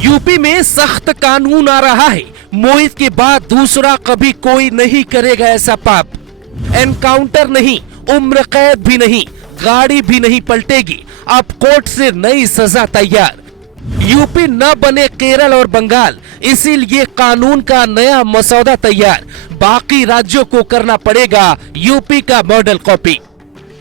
UP में सख्त कानून आ रहा है। मोहित के बाद दूसरा कभी कोई नहीं करेगा ऐसा पाप। एनकाउंटर नहीं, उम्र कैद भी नहीं, गाड़ी भी नहीं पलटेगी। अब कोर्ट से नई सजा तैयार। यूपी न बने केरल और बंगाल, इसीलिए कानून का नया मसौदा तैयार। बाकी राज्यों को करना पड़ेगा यूपी का मॉडल कॉपी।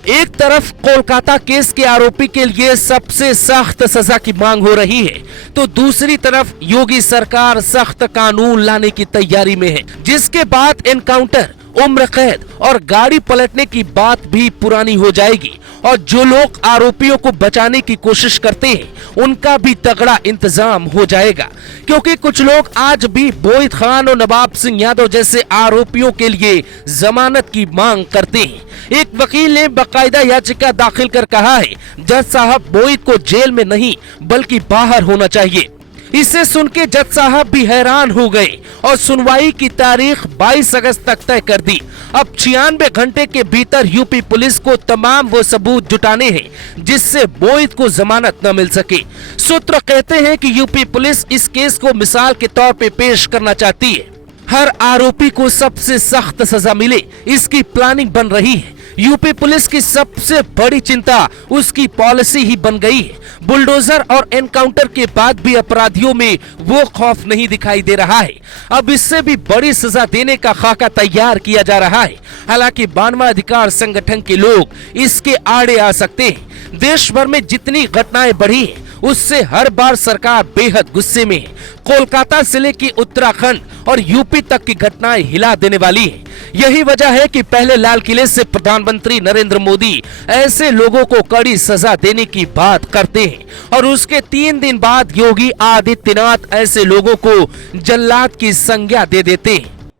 एक तरफ कोलकाता केस के आरोपी के लिए सबसे सख्त सजा की मांग हो रही है, तो दूसरी तरफ योगी सरकार सख्त कानून लाने की तैयारी में है, जिसके बाद एनकाउंटर, उम्र कैद और गाड़ी पलटने की बात भी पुरानी हो जाएगी। और जो लोग आरोपियों को बचाने की कोशिश करते हैं, उनका भी तगड़ा इंतजाम हो जाएगा, क्योंकि कुछ लोग आज भी बोहित खान और नवाब सिंह यादव जैसे आरोपियों के लिए जमानत की मांग करते हैं। एक वकील ने बाकायदा याचिका दाखिल कर कहा है, जज साहब बोहित को जेल में नहीं बल्कि बाहर होना चाहिए। इसे सुन के जज साहब भी हैरान हो गए और सुनवाई की तारीख 22 अगस्त तक तय कर दी। अब 96 घंटे के भीतर यूपी पुलिस को तमाम वो सबूत जुटाने हैं जिससे बोहित को जमानत न मिल सके। सूत्र कहते हैं कि यूपी पुलिस इस केस को मिसाल के तौर पे पेश करना चाहती है। हर आरोपी को सबसे सख्त सजा मिले, इसकी प्लानिंग बन रही है। यूपी पुलिस की सबसे बड़ी चिंता उसकी पॉलिसी ही बन गई है। बुलडोजर और एनकाउंटर के बाद भी अपराधियों में वो खौफ नहीं दिखाई दे रहा है। अब इससे भी बड़ी सजा देने का खाका तैयार किया जा रहा है। हालांकि मानवाधिकार संगठन के लोग इसके आड़े आ सकते हैं। देश भर में जितनी घटनाएं बढ़ी हैं, उससे हर बार सरकार बेहद गुस्से में है। कोलकाता से लेकर उत्तराखंड और यूपी तक की घटनाएं हिला देने वाली है। यही वजह है कि पहले लाल किले से प्रधानमंत्री नरेंद्र मोदी ऐसे लोगों को कड़ी सजा देने की बात करते हैं, और उसके 3 दिन बाद योगी आदित्यनाथ ऐसे लोगों को जल्लाद की संज्ञा दे देते हैं।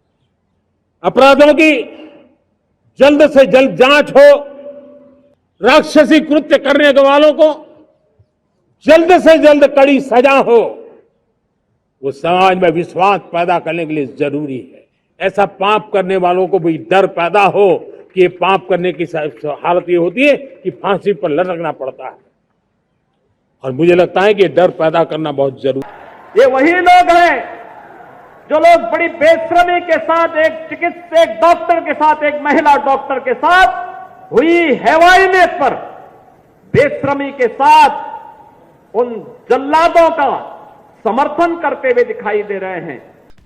अपराधों की जल्द से जल्द जांच हो, राक्षसी कृत्य करने वालों को जल्द से जल्द कड़ी सजा हो, वो समाज में विश्वास पैदा करने के लिए जरूरी है। ऐसा पाप करने वालों को भी डर पैदा हो कि ये पाप करने की हालत ये होती है कि फांसी पर लटकना पड़ता है, और मुझे लगता है कि डर पैदा करना बहुत जरूरी है। ये वही लोग हैं जो लोग बड़ी बेशर्मी के साथ एक चिकित्सक, एक डॉक्टर के साथ, एक महिला डॉक्टर के साथ हुई हैवानियत पर बेशर्मी के साथ उन जल्लादों का समर्थन करते हुए दिखाई दे रहे हैं।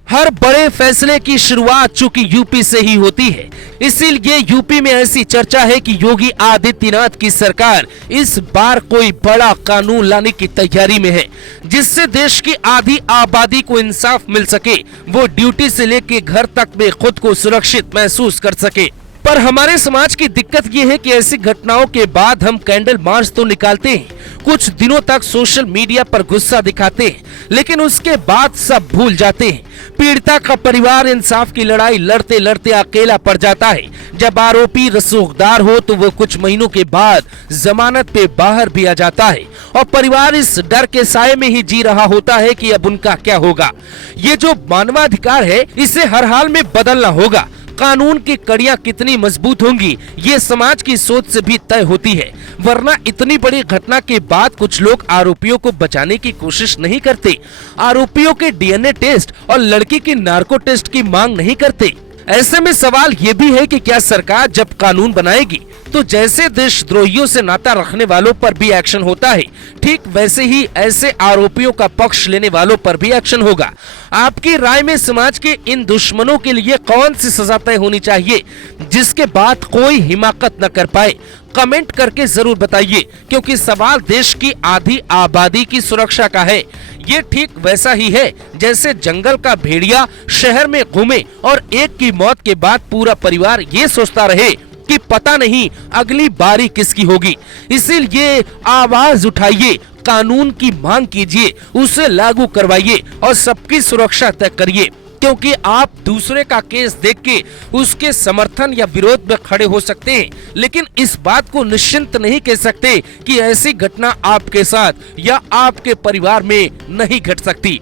हर बड़े फैसले की शुरुआत चूंकि यूपी से ही होती है, इसीलिए यूपी में ऐसी चर्चा है कि योगी आदित्यनाथ की सरकार इस बार कोई बड़ा कानून लाने की तैयारी में है, जिससे देश की आधी आबादी को इंसाफ मिल सके, वो ड्यूटी से लेके घर तक में खुद को सुरक्षित महसूस कर सके। पर हमारे समाज की दिक्कत ये है कि ऐसी घटनाओं के बाद हम कैंडल मार्च तो निकालते हैं, कुछ दिनों तक सोशल मीडिया पर गुस्सा दिखाते हैं, लेकिन उसके बाद सब भूल जाते हैं। पीड़िता का परिवार इंसाफ की लड़ाई लड़ते लड़ते अकेला पड़ जाता है। जब आरोपी रसूखदार हो तो वो कुछ महीनों के बाद जमानत पे बाहर भी आ जाता है, और परिवार इस डर के साए में ही जी रहा होता है कि अब उनका क्या होगा। ये जो मानवाधिकार है, इसे हर हाल में बदलना होगा। कानून की कड़ियां कितनी मजबूत होंगी, ये समाज की सोच से भी तय होती है, वरना इतनी बड़ी घटना के बाद कुछ लोग आरोपियों को बचाने की कोशिश नहीं करते, आरोपियों के डीएनए टेस्ट और लड़की की नार्को टेस्ट की मांग नहीं करते। ऐसे में सवाल ये भी है कि क्या सरकार जब कानून बनाएगी तो जैसे देशद्रोहियों से नाता रखने वालों पर भी एक्शन होता है, ठीक वैसे ही ऐसे आरोपियों का पक्ष लेने वालों पर भी एक्शन होगा। आपकी राय में समाज के इन दुश्मनों के लिए कौन सी सजा तय होनी चाहिए जिसके बाद कोई हिमाकत न कर पाए? कमेंट करके जरूर बताइए, क्योंकि सवाल देश की आधी आबादी की सुरक्षा का है। ये ठीक वैसा ही है जैसे जंगल का भेड़िया शहर में घूमे और एक की मौत के बाद पूरा परिवार ये सोचता रहे कि पता नहीं अगली बारी किसकी होगी। इसीलिए आवाज उठाइए, कानून की मांग कीजिए, उसे लागू करवाइए और सबकी सुरक्षा तय करिए, क्योंकि आप दूसरे का केस देख के उसके समर्थन या विरोध में खड़े हो सकते हैं, लेकिन इस बात को निश्चिंत नहीं कह सकते कि ऐसी घटना आपके साथ या आपके परिवार में नहीं घट सकती।